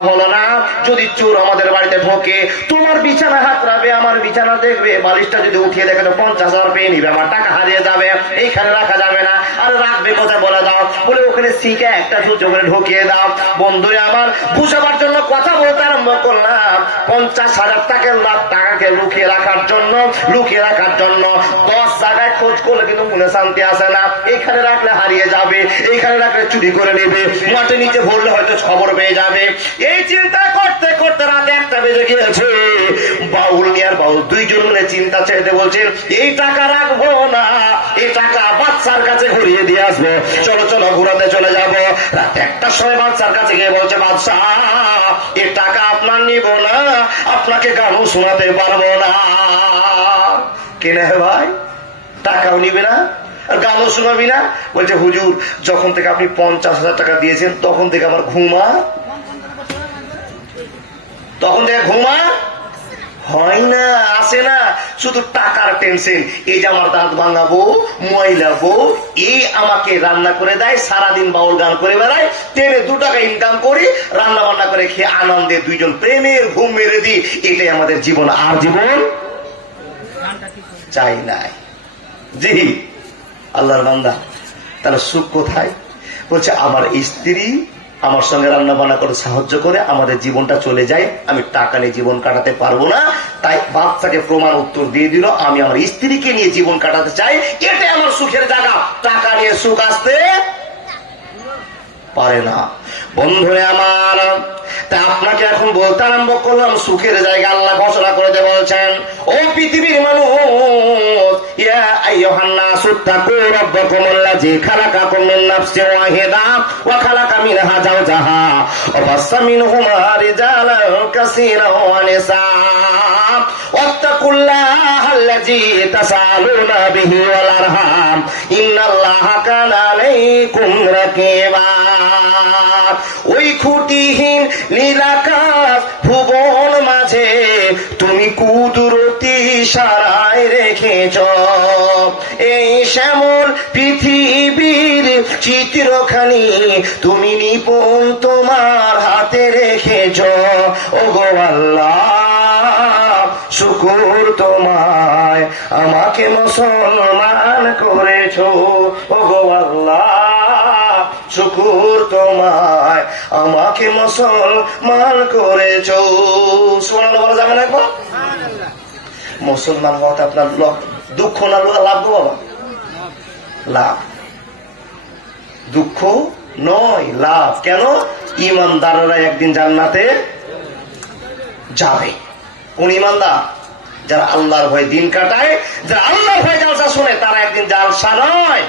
হলো না। যদি চোর আমাদের বাড়িতে ঢোকে, তোমার বিছানা হাত রাখবে, আমার বিছানা দেখবে, বালিশটা যদি উঠিয়ে দেখে তো 50,000 পেয়ে নিবে, আমার টাকা হারিয়ে যাবে, এইখানে রাখা যাবে না। আর রাখবে কোথায় বলে দাও, বলে ওখানে সিকে একটা সুযোগ করে ঢুকিয়ে দাও। বন্ধুরা আমার, বুঝাবার জন্য কথা বলতে আরম্ভ করলাম। 50,000 টাকাকে লুকিয়ে রাখার জন্য 10 জায়গায় খোঁজ করলে কিন্তু মনে শান্তি আসে না। এইখানে রাখলে হারিয়ে যাবে, এইখানে রাখলে চুরি করে নেবে, মাঠে নিচে ভরলে হয়তো খবর পেয়ে যাবে। এই চিন্তা করতে করতে রাত 1টা বেজে গিয়েছে। বাউল নিয়ার বাউল দুইজন মিলে চিন্তা ছেড়ে বলছেন, এই টাকা রাখবো না, এই টাকা বাচ্চার কাছে ঘুরিয়ে দিয়ে আসবো, চলো চলো ঘুরাতে চলে যাব। রাত 1টার সময় বাচ্চার কাছে গিয়ে বলছে, বাচ্চা এই টাকা আপনার নিব না, আপনাকে গানও শোনাতে পারবো না। কেন ভাই, টাকাও নিবে না আর গানও শোনাবি না? বলছে, হুজুর যখন থেকে আপনি 50,000 টাকা দিয়েছেন তখন থেকে আমার ঘুমা হয় না, আসে না, শুধু টাকার টেনশন। এই যে আমার দাঁত ভাঙাবো, ময়লাবো, এই আমাকে রান্না করে দেয়, সারাদিন বাউল গান করে বেড়ায়, টেনে 2 টাকা ইনকাম করি, রান্না বান্না করে খেয়ে আনন্দে দুইজন প্রেমের ঘুম মেরে দিই। এটাই আমাদের জীবন, আর জীবন চাই নাই। জি আল্লাহর বান্দা, তাহলে সুখ কোথায়? বলছে, আমার স্ত্রী আমার সঙ্গে রান্না বান্না করে সাহায্য করে আমাদের জীবনটা চলে যায়, আমি টাকা নিয়ে জীবন কাটাতে পারবো না। তাই বাচ্চাকে প্রমাণ উত্তর দিয়ে দিল, আমি আমার স্ত্রীকে নিয়ে জীবন কাটাতে চাই, এটাই আমার সুখের জায়গা। টাকা নিয়ে সুখ আসতে পারে না। বন্ধুরে আমার, তা আপনাকে এখন বলতে আরম্ভ করলাম, সুখের জায়গা আল্লাহ ঘোষণা করে দিয়ে বলছেন, ও পৃথিবীর মানুষ, ইয়া আইয়ুহান নাসু তাকু রাব্বাকুমুল্লাযী খালাকাকুম মিন নাফসিন ওয়াহিদা ওয়া খালাকা মিনহা যাওজাহা ওয়া বাসসা মিনহুমা রিজালান কাসীরান ওয়া নিসাআ ওয়াত্তাকুল্লাহাল্লাযী তাসালুনা বিহি ওয়াল আরহাম ইন্নাল্লাহা কানা আলাইকুম রাকীবা। ওই খুঁটিহীন নীলাকাশ ভুবন মাঝে তুমি কুদরতি ইশারায় রেখেছ, এই শ্যামল পৃথিবীর চিত্রখানি তুমি নিপুণ তোমার হাতে রেখেছ। ওগো আল্লাহ, শুকর তোমায় আমাকে মুসলমান করেছ। ওগো আল্লাহ, শুকর তোমায় আমাকে মুসলমান করেছ। সুবহানাল্লাহ বলা যাবে না একবার? মুসলমান হওয়াতে আপনার দুঃখ না লাভ গো বাবা? লাভ, দুঃখ নয়, লাভ। কেন? ইমানদাররা একদিন জান্নাতে যাবে। কোন ইমানদার? যারা আল্লাহর ভয়ে দিন কাটায়, যারা আল্লাহর ভয়ে জালসা শুনে, তারা একদিন জালসা নয়,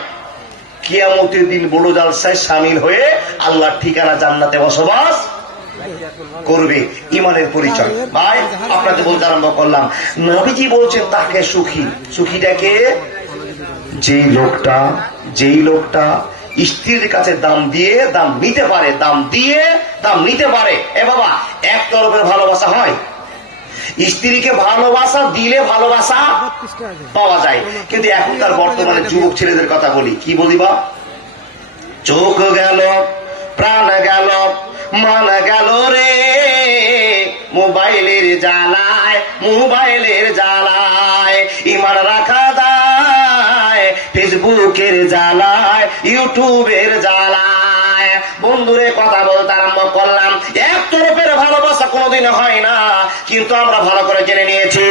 কিয়ামতের দিন বড় জালসায় শামিল হয়ে আল্লাহর ঠিকানা জান্নাতে বসবাস করবে। ইমানের পরিচয়। ভাই আপনাকে বলতে আরম্ভ করলাম, নবীজি বলছেন তাকে সুখী। সুখীটাকে? যেই লোকটা স্ত্রীর কাছে দাম নিতে পারে। এ বাবা, এক তরফের ভালোবাসা হয়, স্ত্রীকে ভালোবাসা দিলে ভালোবাসা পাওয়া যায়। কিন্তু এখনকার বর্তমানে যুবক ছেলেদের কথা বলি, কি বলিবা? চোখ গেল, প্রাণ গেল, মান গেল রে মোবাইলের জ্বালায়, ইমান রাখা দায় ফেসবুকের জ্বালায়, ইউটিউবের জ্বালায়। বন্ধুরে কথা বলতে আরম্ভ করলাম, এক তরফের ভালোবাসা কোনোদিন হয় না। কিন্তু আমরা ভালো করে জেনে নিয়েছি,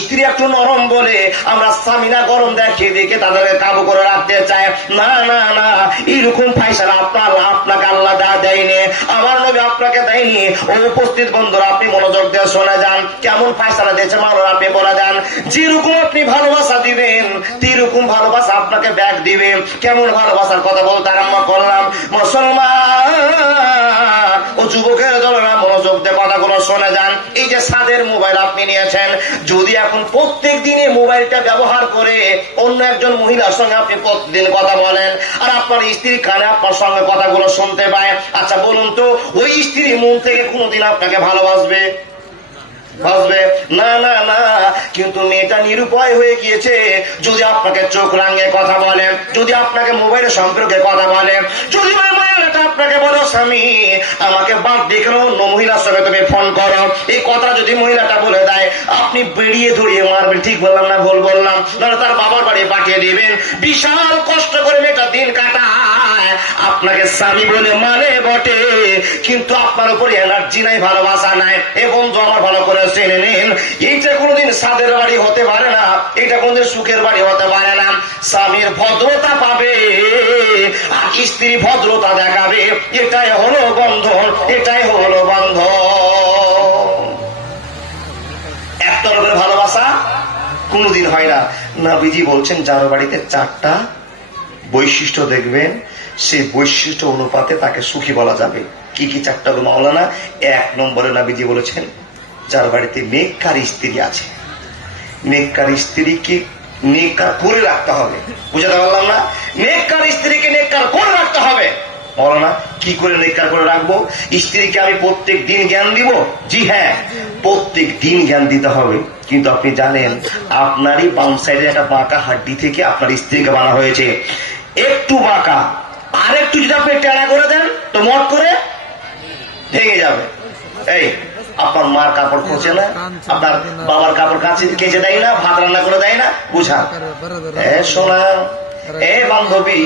স্ত্রী একটু নরম বলে আমরা স্বামীরা গরম দেখিয়ে দেখে তাদেরকে কাবু করে রাখতে চাই। না না না, এরকম ফায়সালা আপনাকে আল্লাহ দেয়নি, আমার নবী আপনাকে দেয়নি। ও উপস্থিত বন্ধুরা, আপনি মনোযোগ দিয়ে শুনে যান, কেমন ফায়সালা দিয়েছে মাওলানা, আপনি বলে যান। যেরকম আপনি ভালোবাসা দিবেন, সেরকম ভালোবাসা আপনাকে ব্যাক দিবে। কেমন ভালোবাসার কথা বলতে আরম্ভ করলাম। মুসলমান ও যুবকের দলেরা মনোযোগ দিয়ে কথাগুলো শুনে যান। এই যে সাদের মোবাইল আপনি নিয়েছেন, যদি এখন প্রত্যেক দিনে মোবাইলটা ব্যবহার করে অন্য একজন মহিলার সঙ্গে আপনি প্রতিদিন কথা বলেন, আর আপনার স্ত্রী কানে আপনার সঙ্গে কথাগুলো শুনতে পায়, আচ্ছা বলুন তো, ওই স্ত্রী মন থেকে কোনোদিন আপনাকে ভালোবাসবে? না না না। কিন্তু মেয়েটা নিরুপায় হয়ে গিয়েছে, যদি আপনাকে চোখ রাঙিয়ে কথা বলে, যদি আপনাকে মোবাইলের সম্পর্কে কথা বলে, যদি ওই মহিলাটা আপনাকে বলো স্বামী আমাকে বাদ দিয়ে কেন অন্য মহিলার সঙ্গে তুমি ফোন করো, এই কথা যদি মহিলাটা বলে দেয় আপনি বেরিয়ে ধরিয়ে মারবেন, ঠিক বললাম না ভুল বললাম? তাহলে তার বাবার বাড়ি পাঠিয়ে দিবেন, বিশাল কষ্ট করে মেয়েটা দিন কাটায়, আপনাকে স্বামী বলে মানে বটে, কিন্তু আপনার উপর এনার্জি নাই, ভালোবাসা নাই। এ বন্ধু আমার ভালো করে জেনে নিন, এইটা কোনোদিন সাদের বাড়ি হতে পারে না, এটা কোনোদিন সুখের বাড়ি হতে পারে না। স্বামীর ভদ্রতা পাবে আর স্ত্রী ভদ্রতা দেখাবে, এটাই হলো বন্ধন, এটাই হলো বন্ধন। একতরফের ভালোবাসা কোনোদিন হয় না। নবীজি বলছেন যার বাড়িতে 4টা বৈশিষ্ট্য দেখবেন সেই বৈশিষ্ট্য অনুপাতে তাকে সুখী বলা যাবে। কি কি 4টা মাওলানা? 1 নম্বরে নবীজি বলেছেন যার বাড়িতে নেককার স্ত্রী আছে, নেককার স্ত্রীকে নেককার করে রাখতে হবে। বুঝাতে পারলাম না? নেককার স্ত্রীকে নেককার করে রাখতে হবে। মাওলানা কি করে নেককার করে রাখবো? স্ত্রীকে আমি প্রত্যেক দিন জ্ঞান দিব? জি হ্যাঁ, প্রত্যেক দিন জ্ঞান দিতে হবে। কিন্তু আপনি জানেন আপনারই বাম সাইডে একটা বাঁকা হাড্ডি থেকে আপনার স্ত্রীকে বানা হয়েছে, একটু বাঁকা, আর একটু যদি আপনি টেড়া করে দেন তো মট করে ভেঙে যাবে। এই আপনার মার কাপড় খোঁচে না, আপনার বাবার কাপড় কাছে কেচে দেয় না, ভাত রান্না করে দেয় না, বুঝা? শোনা এ বান্ধবী,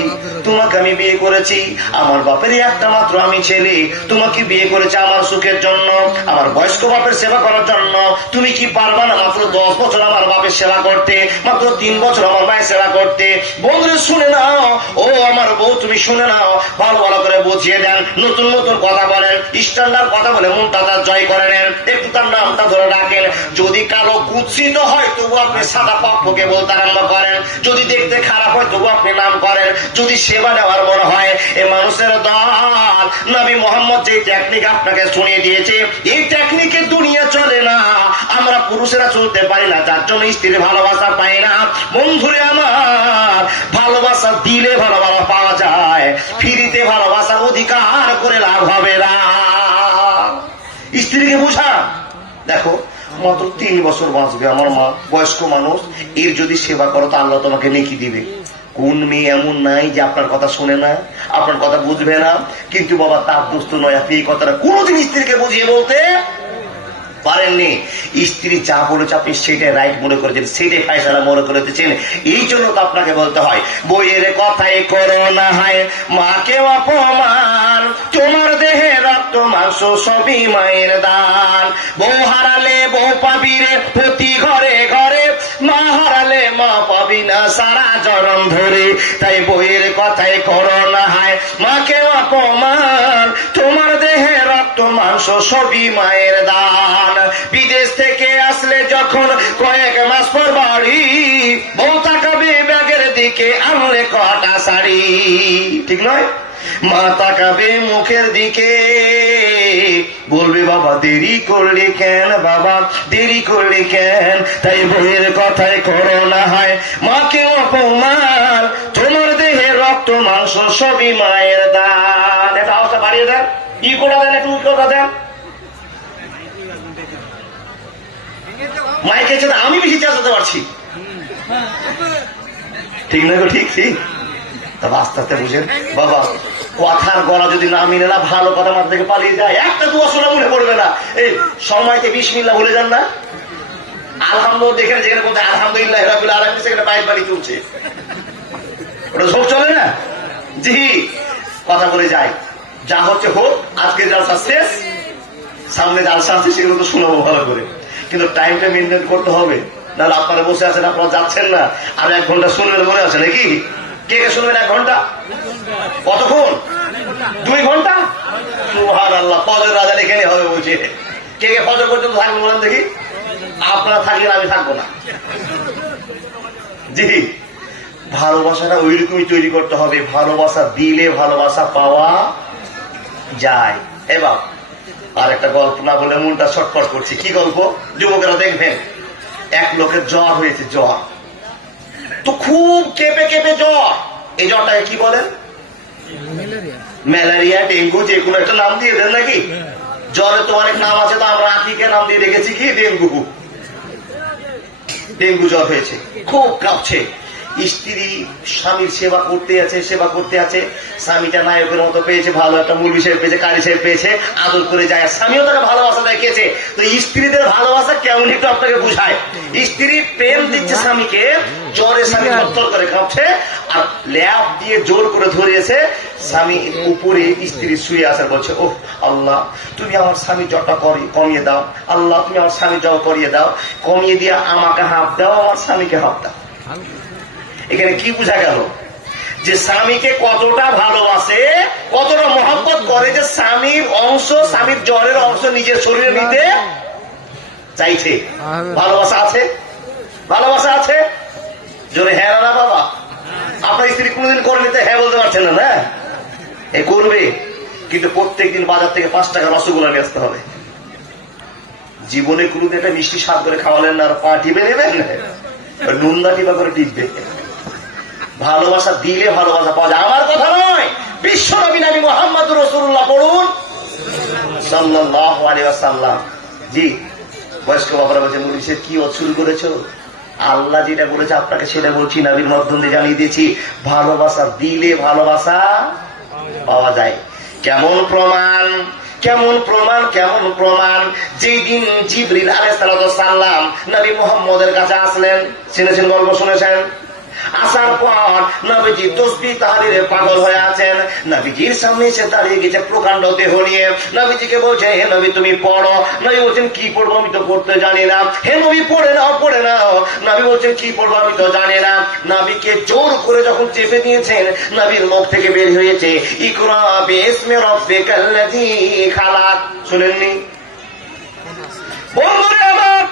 তোমাকে আমি বিয়ে করেছি, আমার বাপেরই একটা মাত্র আমি ছেলে, তোমাকে বিয়ে করেছে আমার সুখের জন্য, আমার বয়স্ক বাপের সেবা করার জন্য। তুমি কি পারবা না মাত্র 10 বছর আমার বাপের সেবা করতে, মাত্র 3 বছর আমার মায়ের সেবা করতে? বন্ধুরে শুনে নাও, ও আমার বউ তুমি শুনে নাও, ভালো ভালো করে বুঝিয়ে দেন, নতুন নতুন কথা বলেন, স্ট্যান্ডার্ড কথা বলে মনটা তার জয় করে নেন, একটু তার নামটা ধরে ডাকেন। যদি কারো কুৎসিত হয় তবু আপনি সাদা পক্ষকে বলতে আরম্ভ করেন, যদি দেখতে খারাপ হয় তবু আপনি নাম করেন, যদি সেবা দেওয়ার মনে হয় এ মানুষের দল। নবী মোহাম্মদ যে টেকনিক আপনাকে শুনিয়ে দিয়েছে এই টেকনিকে দুনিয়া চলে না, আমরা পুরুষেরা চলতে পারি না, যার জন্য স্ত্রীর ভালোবাসা পাই না। বন্ধুরে আমার, ভালোবাসা দিলে ভালোবাসা পাওয়া যায়, ফ্রিতে ভালোবাসার অধিকার করে লাভ হবে না। স্ত্রীকে বুঝা, দেখো মাত্র 3 বছর বাঁচবে আমার মা, বয়স্ক মানুষ, এর যদি সেবা করো তো আল্লাহ তোমাকে নেকি দিবে। কোন মেয়ে এমন নাই যে আপনার কথা শুনে না, আপনার কথা বুঝবে না? কিন্তু বাবা তার দোস্ত নয়, আপনি এই কথাটা কোনোদিন স্ত্রীকে বুঝিয়ে বলতে পারেননি। স্ত্রী যা বলেছে আপনি সেটাই রাইট মনে করেছেন, সেটাই ফায়সালা মনে করেছেন, এই জন্য তো আপনাকে বলতে হয় বইয়ের কথাই করো না হয় মাকে অপমান, তোমার দেহে রক্ত মাংস সবই মায়ের দান। বউ হারালে বউ পাবি রে প্রতি ঘরে ঘরে, মা হারালে মা পাবি না সারা জনম ধরে। তাই বইয়ের কথাই করো না হয় মাকে অপমান, তোমার দেহে রক্ত মাংস সবই মায়ের দান। বিদেশ থেকে আসলে যখন কয়েক মাস পর বাড়ি, বউ তাকাবে ব্যাগের দিকে আনলে কটা শাড়ি, ঠিক নয়? মা তাকাবে মুখের দিকে, বলবে বাবা দেরি করলে কেন, বাবা দেরি করলে কেন। তাই বইয়ের কথাই করো না হয় মাকে অপমান, তোমার দেহে রক্ত মাংস সবই মায়ের দান। এটা অবস্থা বাড়িয়ে দেন, ই করে দেন, একটু কথা দেন। মাইকে চেয়ে আমি বেশি চেঁচাতে পারছি, ঠিক না গো? ঠিক ঠিক। তবে আস্তে আস্তে বুঝেন বাবা, কথার গলা যদি না মিলে না, ভালো কথা মাথা থেকে পালিয়ে যায়, একটা দোয়া শোনা মনে পড়বে না। এই সময়তে বিসমিল্লাহ বলে যান না, আলহামদুলিল্লাহ দেখেন যেখানে বলতে আলহামদুলিল্লাহ রাব্বিল আলামিন সেখানে পায়ের বাড়ি তুলছে, ওটা ঝোঁক চলে না? জি, কথা বলে যায়, যা হচ্ছে হোক, আজকে জালসা শেষ, সামনে জালসা আছে সেগুলো তো শোনাবো ভালো করে, কিন্তু টাইমটা মেনটেন করতে হবে, নাহলে আপনারা বসে আছেন, আপনারা যাচ্ছেন না, আর 1 ঘন্টা শুনবেন মনে আছে নাকি? কে কে শুনবেন 1 ঘন্টা? কতক্ষণ? 2 ঘন্টা? সুবহানাল্লাহ, ফজর আজান এখানে হবে বলছে। কে কে ফজর পর্যন্ত থাকবেন বলেন দেখি? আপনারা থাকলে আমি থাকবো না। জি, ভালোবাসাটা ওইরকমই তৈরি করতে হবে, ভালোবাসা দিলে ভালোবাসা পাওয়া যায়। এবার আর একটা গল্প না বলে মনটা ছটফট করছে। কি গল্প? যুবকেরা দেখবেন, এক লোকের জ্বর হয়েছে, জ্বর তো খুব কেঁপে কেঁপে জ্বর। এই জ্বরটাকে কি বলেন? ম্যালেরিয়া, ডেঙ্গু, যে কোনো একটা নাম দিয়ে দেন নাকি? জ্বরে তো অনেক নাম আছে, তো আমরা আঁকিকে নাম দিয়ে রেখেছি কি ডেঙ্গু। ডেঙ্গু জ্বর হয়েছে, খুব কাঁপছে, স্ত্রী স্বামীর সেবা করতে আছে, স্বামীটা নায়কের মতো পেয়েছে, ভালো একটা মুরগি সাহেব পেয়েছে, কারি সাহেব পেয়েছে, আদর করে যায়, স্বামীও তাকে ভালোবাসা দেখিয়েছে। তো স্ত্রীদের ভালোবাসা কেমন একটু আপনাকে বুঝায়। স্ত্রী প্রেম দিচ্ছে স্বামীকে, জ্বরে স্বামী থরথর করে কাঁপছে, আর ল্যাপ দিয়ে জোর করে ধরিয়েছে, স্বামী উপরে, স্ত্রী শুয়ে আসার বলছে, ওহ আল্লাহ তুমি আমার স্বামীর জ্বরটা কমিয়ে দাও, আল্লাহ তুমি আমার স্বামীর জ্বর করিয়ে দাও, কমিয়ে দিয়ে আমাকে হাফ দাও, আমার স্বামীকে হাফ দাও। এখানে কি বোঝা গেল? যে স্বামীকে কতটা ভালোবাসে, কতটা মহব্বত করে, যে স্বামীর অংশ, স্বামীর জ্বরের অংশ নিজের শরীরে নিতে চাইছে। ভালোবাসা আছে, ভালোবাসা আছে। জোরে হ্যাঁ না বাবা? আপনার স্ত্রী কোনোদিন করে নিতে হ্যাঁ বলতে পারছেন না, না এ করবে, কিন্তু প্রত্যেকদিন বাজার থেকে 5 টাকা রসগোল্লা নিয়ে আসতে হবে। জীবনে কোনোদিন একটা মিষ্টি স্বাদ করে খাওয়ালেন না, আর পা টিপে নেবেন, নুনদা টিপা করে টিপবে। ভালোবাসা দিলে ভালোবাসা পাওয়া যায়। আমার কথা নয়, বিশ্ব নবী নবী মুহাম্মদ রাসূলুল্লাহ পড়ুন সাল্লাল্লাহু আলাইহি ওয়াসাল্লাম। জি, বয়স্ক বাবারা বলছে, মুরগি সাহেব কি শুরু করেছো? আল্লাহ যেটা বলেছে আপনাকে সেটা বলছি, নবীর মাধ্যম দিয়ে জানিয়ে দিয়েছি, ভালোবাসা দিলে ভালোবাসা পাওয়া যায়। কেমন প্রমাণ, কেমন প্রমাণ, কেমন প্রমাণ? যেদিন জিবরিল আলাইহিস সালাম নবী মুহাম্মদের কাছে আসলেন, শুনেছেন, গল্প শুনেছেন, আসার পর নবীজি তসবিহ তাহলিলে পাগল হয়ে আছেন, নবীজির সামনে এসে দাঁড়িয়ে গেছে প্রকাণ্ড দেহ নিয়ে, নবীজিকে বলছে, হে নবী তুমি পড়ো। নবী বলছেন, কি পড়বো আমি তো পড়তে জানি না। হে নবী পড়ে নাও, পড়ে নাও। নবী বলছেন, কি পড়বো আমি তো জানি না। নবীকে জোর করে যখন চেপে দিয়েছেন, নবীর মুখ থেকে বের হয়েছে, ইকরা বিইসমি রাব্বিকাল্লাযী খালাক। শুনেননি বন্ধুরা আমার?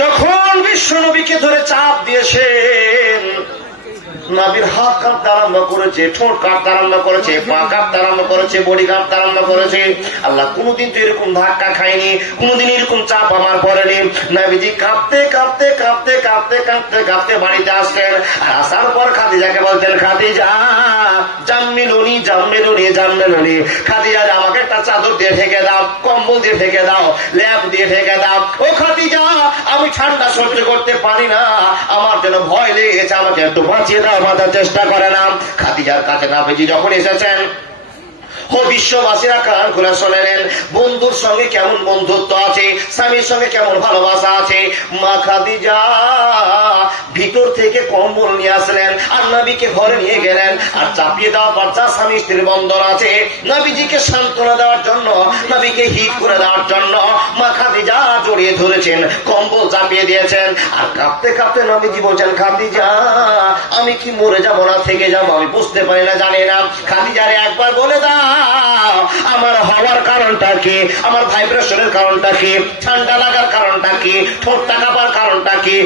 যখন বিশ্ব নবীকে ধরে চাপ দিয়েছেন, নবীর হাত কাঁপতে আরম্ভ করেছে, ঠোঁট কাঁপতে আরম্ভ করেছে, পা কাঁপতে আরম্ভ করেছে, বডি কাঁপতে আরম্ভ করেছে। আল্লাহ কোনদিন তো এরকম ধাক্কা খায়নি, কোনদিন এরকম চাপ আমার পড়েনি। নবীজি কাঁপতে কাঁপতে কাঁপতে কাঁপতে কাঁপতে কাঁপতে বাড়িতে আসতেন। আর আসার পর খাদিজাকে বলতেন, খাদিজা জাম্মিলুনি জাম্মিলুনি জাম্মিলুনি, খাদিজা আমাকে একটা চাদর দিয়ে ঢেকে দাও, কম্বল দিয়ে ঢেকে দাও, ল্যাপ দিয়ে ঢেকে দাও। ও খাদিজা, আমি ঠান্ডা সহ্য করতে পারি না, আমার যেন ভয় লেগেছে, আমাকে একটু বাঁচিয়ে দাও, বাঁচার চেষ্টা করে না। খাদিজার কাছে নবীজি যখন এসেছেন, ও বিশ্ববাসীরা কান খুলে শোনেন, বন্ধুর সঙ্গে কেমন বন্ধুত্ব আছে, স্বামীর সঙ্গে কেমন ভালোবাসা আছে। মা খাদিজা ভিতর থেকে কম্বল নিয়ে আসলেন, আর নবীকে ঘরে নিয়ে গেলেন, আর চাপিয়ে দেওয়া বাচ্চা স্বামী স্ত্রীর বন্ধন আছে, নবীজিকে সান্ত্বনা দেওয়ার জন্য, নবীকে হিট করে দেওয়ার জন্য মা খাদিজা জড়িয়ে ধরেছেন, কম্বল চাপিয়ে দিয়েছেন। আর কাঁপতে কাঁপতে নবীজি বলছেন, খাদিজা আমি কি মরে যাবো না থেকে যাবো আমি বুঝতে পারি না, জানি না। খাদিজারে একবার বলে দাও আমার হওয়ার কারণটা কি, আমার ভাইব্রেশনের কারণটা কি, ঠান্ডা লাগার কারণটা কি, ঠোঁটটা কাঁপার কারণটা কি।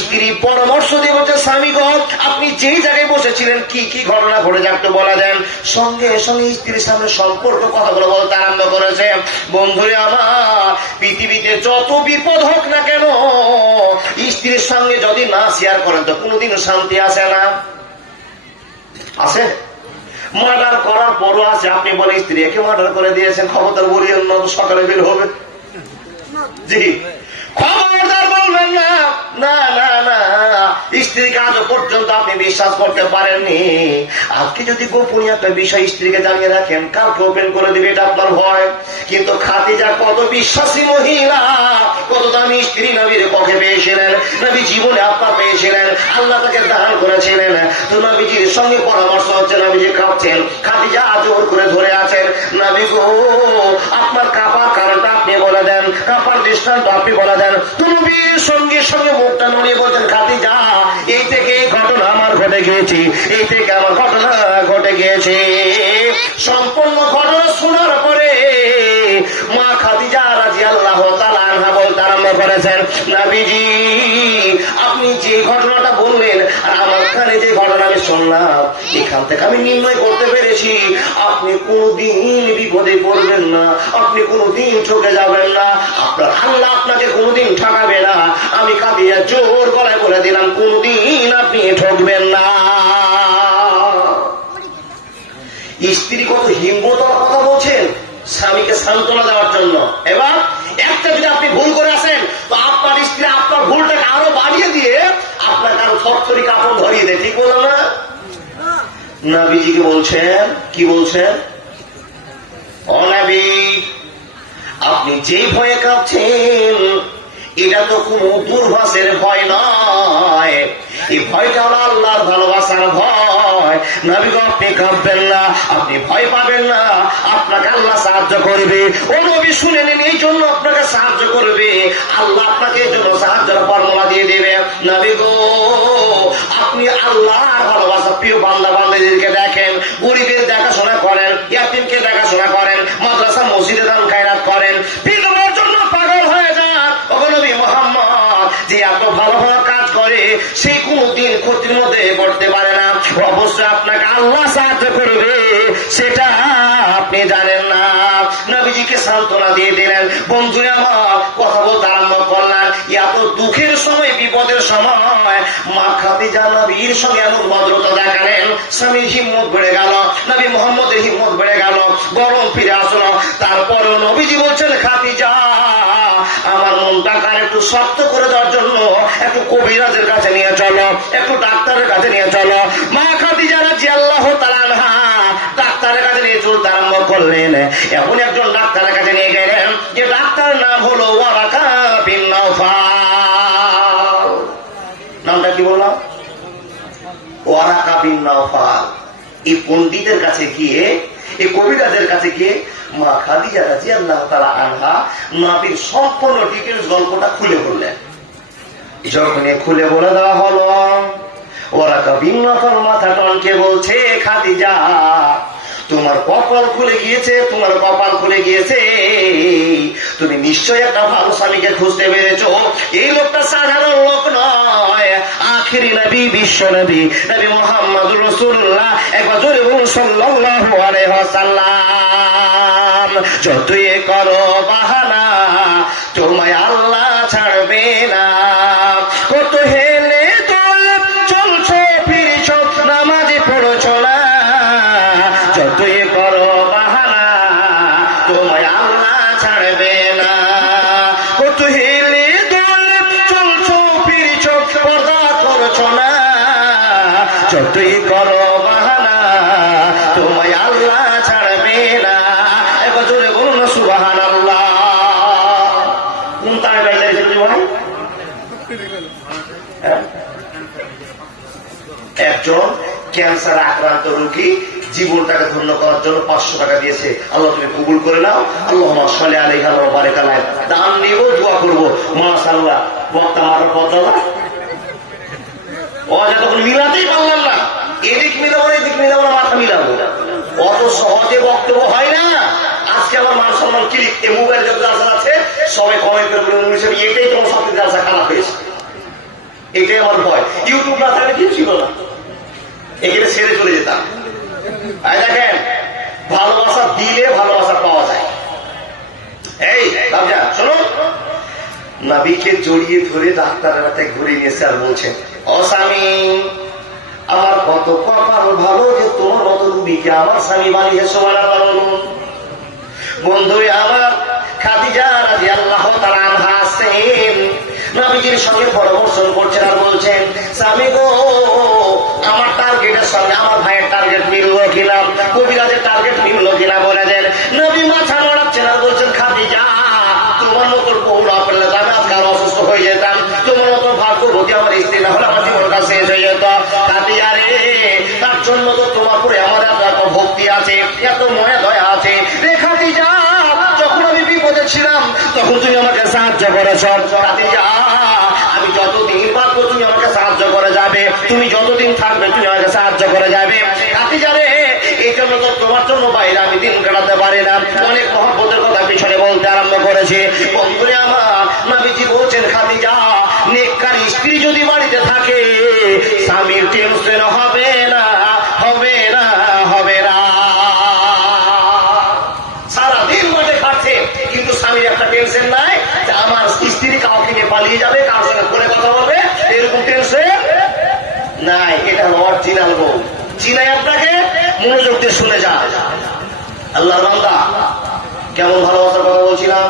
স্ত্রী পরামর্শ দিয়ে বলছে, স্বামী গো আপনি যেই জায়গায় বসেছিলেন কি কি ঘটনা ঘটেছে একটু বলা দেন। সঙ্গে সঙ্গে স্ত্রীর সামনে সম্পর্ক কথাগুলো বলতে আরম্ভ করেছে। বন্ধুরে আমার, পৃথিবীতে যত বিপদ হোক না কেন, স্ত্রীর সঙ্গে যদি না শেয়ার করেন তো কোনোদিন শান্তি আসে না। আছে মার্ডার করার পরও আছে, আপনি বলে স্ত্রী একে মার্ডার করে দিয়েছেন, খবরদার বলিয়েন না, সকালে বের হবে। জি, খবরদার বলবেন না, না না না। স্ত্রীকে আজ পর্যন্ত আপনি বিশ্বাস করতে পারেননি, আজকে যদি গোপনীয় একটা বিষয় স্ত্রীকে জানিয়ে রাখেন, কালকে ওপেন করে দিবে, এটা আপনার ভয়। কিন্তু খাদিজা কত বিশ্বাসী মহিলা, কত দামি স্ত্রী নবীর পক্ষে পেয়েছিলেন, নবী জীবনে আপনার পেয়েছিলেন, আল্লাহ তাকে দান করেছিলেন। তো নবীজির সঙ্গে পরামর্শ হচ্ছে, নবীজি কাঁপছেন, খাদিজা জোর করে ধরে আছেন। নবী গো আপনার কাঁপার কারণটা আপনি বলে দেন, কাঁপার দৃষ্টান্ত আপনি বলে দেন। তো নবীর সঙ্গে সঙ্গে মুখটা নড়িয়ে বলছেন, খাদিজা এই থেকে ঘটনা আমার ঘটে গিয়েছে, এই থেকে আমার ঘটনা ঘটে গিয়েছে। সম্পূর্ণ ঘটনা শোনার পরে মা খাদিজা রাদিয়াল্লাহু তাআলা আনহা বলতে আরম্ভ করেছেন, নবীজি আপনি যে ঘটনাটা বললেন আর আমার কানে যে ঘটনা আমি শুনলাম, এখান থেকে আমি নির্ণয় করতে পেরেছি আপনি কোনদিন বিপদে পড়বেন না, আপনি কোনদিন ঠকে যাবেন না, আপনার আল্লাহ আপনাকে কোনদিন ঠকাবে না। আমি খাদিজা জোর গলায় বলে দিলাম, কোনদিন আপনি ঠকবেন না। স্ত্রী কত হিংবতার কথা বলছেন স্বামীকে সান্ত্বনা দেওয়ার জন্য। এবার একটা যদি আপনি ভুল করে আসেন, তো আপনার স্ত্রী আপনার ভুলটাকে আরো বাড়িয়ে দিয়ে আপনাকে আরো থরথরি কাপড় নবীজিকে বলছেন, কি বলছেন? ও নবী, আপনি যে ভয়ে কাঁপছেন এটা তো কোনো দুর্ভাষের ভয় নয়, এই ভয়টা হলো আল্লাহর ভালোবাসার ভয়। নবী গো, আপনি কাঁপবেন না, আপনি ভয় পাবেন না, আপনাকে আল্লাহ সাহায্য করবে। ও নবী শুনে নিন, এই জন্য আপনাকে সাহায্য করবে আল্লাহ, আপনাকে এই জন্য সাহায্যের ফর্মুলা দিয়ে দেবে। নবী গো, আপনি আল্লাহর ভালোবাসা প্রিয় বান্দা বান্দাদেরকে দেখেন, গরিবের দেখাশোনা করেন, ইয়াতীমকে দেখাশোনা করেন, মাদ্রাসা মসজিদে দান খায়রাত করেন, বিধবার জন্য পাগল হয়ে যান। ওগো নবী মুহাম্মদ, যে এত ভালো ভালো কাজ করে সেই কোনদিন ক্ষতির মধ্যে করতে পারে না। অবশ্যই আপনাকে আল্লাহ সাহায্য করবে, সেটা আপনি জানেন না। নবীজিকে সান্ত্বনা দিয়ে দিলেন। বন্ধু আমার, কথা বলতে আরম্ভ করলেন। এত দুঃখের সময়, বিপদের সময় মা খাদিজা নবীর সঙ্গে এমন ভদ্রতা দেখালেন, স্বামীর হিম্মত বেড়ে গেল, নবী মুহাম্মদের হিম্মত বেড়ে গেল, গরম ফিরে আসলো। তারপরেও নবীজি বলছেন, খাদিজা, আমার মনটাকে একটু শক্ত করে দেওয়ার জন্য একটু কবিরাজের কাছে নিয়ে চলো, একটু ডাক্তারের কাছে নিয়ে চলো। মা খাদিজা রাদিয়াল্লাহু তাআলা আনহা ডাক্তারের কাছে নিয়ে চলতে আরম্ভ করলেন। এমন একজন ডাক্তারের কাছে নিয়ে গেলেন, যে ডাক্তার নাম হলো ওয়ারাকা বিন নাওফাল। নামটা কি বললাম? Waraqa bin Nawfal. এই পণ্ডিতের কাছে গিয়ে, এই কবিরাজের কাছে গিয়ে মা খাদিজা রাদিয়াল্লাহু তাআলা আনহা নবীর সম্পূর্ণ ডিটেইলস গল্পটা খুলে বললেন। যখন খুলে বলে দেওয়া হলো, ওয়ারাকা বিন নাওফাল মাথা টনকে বলছে, খাদিজা, তোমার কপাল খুলে গিয়েছে, তোমার কপাল খুলে গিয়েছে, তুমি নিশ্চয়ই একটা ভালো স্বামীকে খুঁজতে পেরেছো। এই লোকটা সাধারণ লোক নয়, আখিরি নবী, বিশ্ব নবী, নবী মুহাম্মদুর রাসূলুল্লাহ। একবার জোরে বলুন সাল্লাল্লাহু আলাইহি ওয়াসাল্লাম। যতই করো বাহানা, তোমায় আল্লাহ ছাড়বে না। কত হেলে দোল চলছো ফিরছো, নামাজে পড়ছো না, যতই করো বাহানা, তোমায় আল্লাহ ছাড়বে না। কত হেলে দোল চলছো ফিরছো, পর্দা করছো না, যতই করো বাহানা, তোমায় আল্লাহ ছাড়বে না। একবার জোরে বলুন না সুবহানাল্লাহ। কোন তার গাইতে ভাই? একজন ক্যান্সার আক্রান্ত রোগী জীবনটাকে ধন্য করার জন্য 500 টাকা দিয়েছে। আল্লাহ তুমি কবুল করে নাও, আল্লাহুম্মা সাল্লি আলাইহি ওয়া বারিক আলাইহি। দান নিব, দোয়া করব, মাশাআল্লাহ। বক্তা মারার বদলা ও যতক্ষণ মিলাতেই পারলাম না, এদিক মিলাবো না, এদিক মিলাবো না, মাথা মিলাবো, অত সহজে বক্তব্য হয় না। আজকে আমার মান সম্মান ক্লিক, এই মোবাইল যত জালসা আছে সবাই কমেন্ট করে বলে, এটাই তোমার সবচেয়ে জালসা খারাপ হয়েছে, এটাই আমার ভয়। ইউটিউব না থাকলে কিছু ছিল না, এখানে ছেড়ে চলে যেতাম। দেখেন, ভালোবাসা দিলে ভালোবাসা পাওয়া যায়। এই বাবজা শোনো, নবীকে জড়িয়ে ধরে ডাক্তারের হাতে ঘুরে নিয়েছে আর বলছেন, ও স্বামী, আমার কত কপাল ভালো যে তোমার মতো রুগীকে আমার স্বামী বানিয়েছে। সুবহানাল্লাহ। বন্ধু আমার, খাদিজা রাদিয়াল্লাহু তাআলা আনহা আছেন, নবীজির সঙ্গে পরামর্শ করছেন আর বলছেন, স্বামী গো, আমার টার্গেটের সঙ্গে আমার ভাইয়ের টার্গেট মিললো কিনা, কবিরাজের টার্গেট মিললো কিনা বলে দেন। নবী মাথা নড়াচ্ছেন আর বলছেন, খাদিজা, তোমার মতো বউ না পেলে আমি আজকে আর অসুস্থ হয়ে যেতাম, তোমার মতো ভাগ্যবতী আমার স্ত্রী না হলে আমার জীবনটা শেষ হয়ে যেত। খাদিজা রে, তার জন্য তো তোমার উপরে আমার এত ভক্তি আছে, এত ময়া দয়া আছে রে খাদিজা। যখন আমি বিপদে ছিলাম তখন তুমি আমাকে সাহায্য করেছ। খাদিজা, আমি যতদিন বাঁচবো তুমি আমাকে সাহায্য করে যাবে, তুমি যতদিন থাকবে তুমি আমাকে সাহায্য করে যাবে। খাদিজা রে, এই জন্য তো তোমার জন্য বাইরে আমি দিন কাটাতে পারি না। অনেক মহব্বতের কথা পিছনে বলতে আরম্ভ করেছে। বন্ধুরে আমার, নবীজি বলছেন, খাদিজা, নেককার স্ত্রী যদি বাড়িতে থাকে, স্বামীর টেনশন হবে না, হবে না, হবে না। সারাদিন মধ্যে খাচ্ছে, কিন্তু স্বামীর একটা টেনশন নাই যে আমার স্ত্রী কাউকে নিয়ে পালিয়ে যাবে, কার সঙ্গে ফোনে কথা বলবে, এরকম টেনশন নাই। এটা হলো অরিজিনাল বউ। চিনাই আপনাকে, মনোযোগ দিয়ে শুনে যা। আল্লাহর বান্দা, কেমন ভালোবাসার কথা বলছিলাম?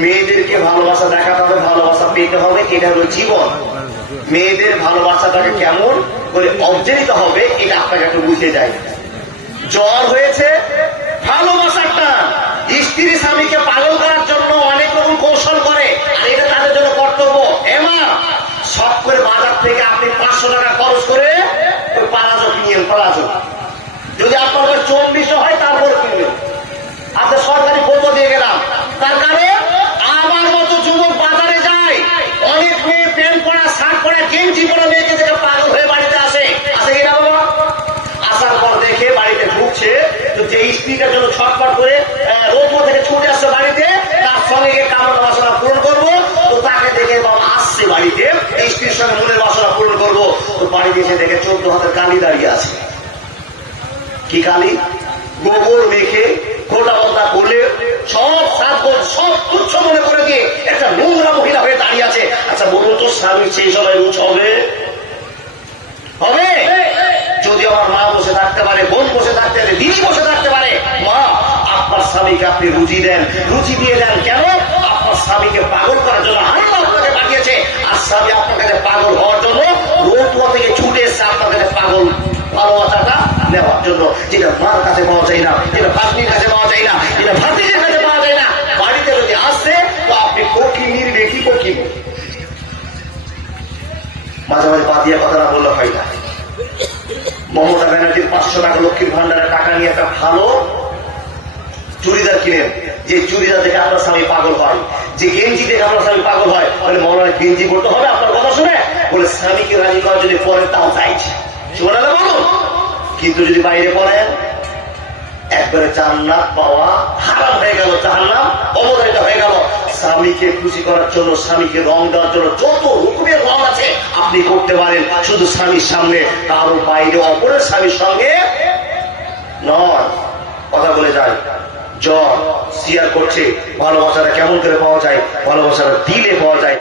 মেয়েদেরকে ভালোবাসা দেখাতে হবে, ভালোবাসা পেতে হবে, এটা হলো জীবন। মেয়েদের ভালোবাসাটাকে কেমন করে অর্জন নিতে হবে এটা আপনাকে একটু বুঝে যায়। জ্বর হয়েছে, ভালোবাসাটা স্ত্রী স্বামীকে পাগল করার জন্য অনেক রকম কৌশল করে, আর এটা তাদের জন্য কর্তব্য। এমা সব করে বাজার থেকে আপনি 500 টাকা খরচ করে ওই পালাজো কিনেন, পালাজো যদি আপনার কাছে 24 হয় তারপরে কিনবেন। আপনার সরকারি ফটো দিয়ে গেলাম, তার কারণে আমার মতো যুবক বাজারে যায়, অনেক মেয়ে প্যান্ট পরা, শার্ট পরা, গেঞ্জি পরা মেয়েকে দেখে পাগল হয়ে বাড়িতে আসে কিনা বাবা? আসার পর দেখে বাড়িতে ঢুকছে, তো যে স্ত্রীটার জন্য ছটফট করে রোদ থেকে ছুটে আসছে বাড়িতে, তার সঙ্গে গিয়ে কামনা বাসনা পূরণ করবো, তো তাকে দেখে বাবা আসছে বাড়িতে স্ত্রীর সঙ্গে মনের বাসনা পূরণ করবো, তো বাড়িতে এসে দেখে 14 হাতের কালি দাঁড়িয়ে আছে। কি কালি? গোবর মেখে গোটা বন্ধা করলে সব সাজগোজ সব তুচ্ছ মনে করে দিয়ে একটা নোংরা মহিলা হয়ে দাঁড়িয়ে আছে। আচ্ছা বলুন তো, স্বামী সেই সময় রুচ হবে? হবে? যদি আমার মা বসে থাকতে পারে, বোন বসে থাকতে পারে, দিদি বসে থাকতে পারে, মা আপনার স্বামীকে আপনি রুচি দেন, রুচি দিয়ে দেন। কেন? আপনার স্বামীকে পাগল করার জন্য আল্লাহ আপনাকে পাঠিয়েছে, আর স্বামী আপনার কাছে পাগল হওয়ার জন্য রোদ থেকে ছুটে এসছে আপনার কাছে পাগল ভালোবাসাটা নেওয়ার জন্য, যেটা মার কাছে পাওয়া যায় না, যেটা ভাগ্নির কাছে পাওয়া যায় না, যেটা ভাতিজের কাছে পাওয়া যায় না। বাড়িতে যদি আসছে তো আপনি কোকিনির বেশি কোকিন। মাঝে মাঝে বাদিয়া কথা না বললে হয় না। মমতা ব্যানার্জির 500 টাকা লক্ষ্মীর ভান্ডারের টাকা নিয়ে একটা ভালো চুড়িদার কিনেন, যে চুড়িদার দেখে আপনার স্বামী পাগল হয়, যে গেঞ্জি দেখে আপনার স্বামী পাগল হয়, বলে মনে গেঞ্জি পড়তে হবে আপনার কথা শুনে, বলে স্বামীকে রাজি করার যদি পরে তাও চাইছে শোনা বলো। কিন্তু যদি বাইরে পড়েন একবারে জান্নাত পাওয়া হারাম হয়ে গেল, জাহান্নাম অবধারিত হয়ে গেল। স্বামীকে খুশি করার জন্য, স্বামীকে রং দেওয়ার জন্য যত রকমের রং আছে আপনি করতে পারেন, শুধু স্বামীর সামনে, কারো বাইরে অপরের স্বামীর সঙ্গে নয়। কথা বলে যায়, জ্বর শেয়ার করছে, ভালোবাসাটা কেমন করে পাওয়া যায়? ভালোবাসাটা দিলে পাওয়া যায়।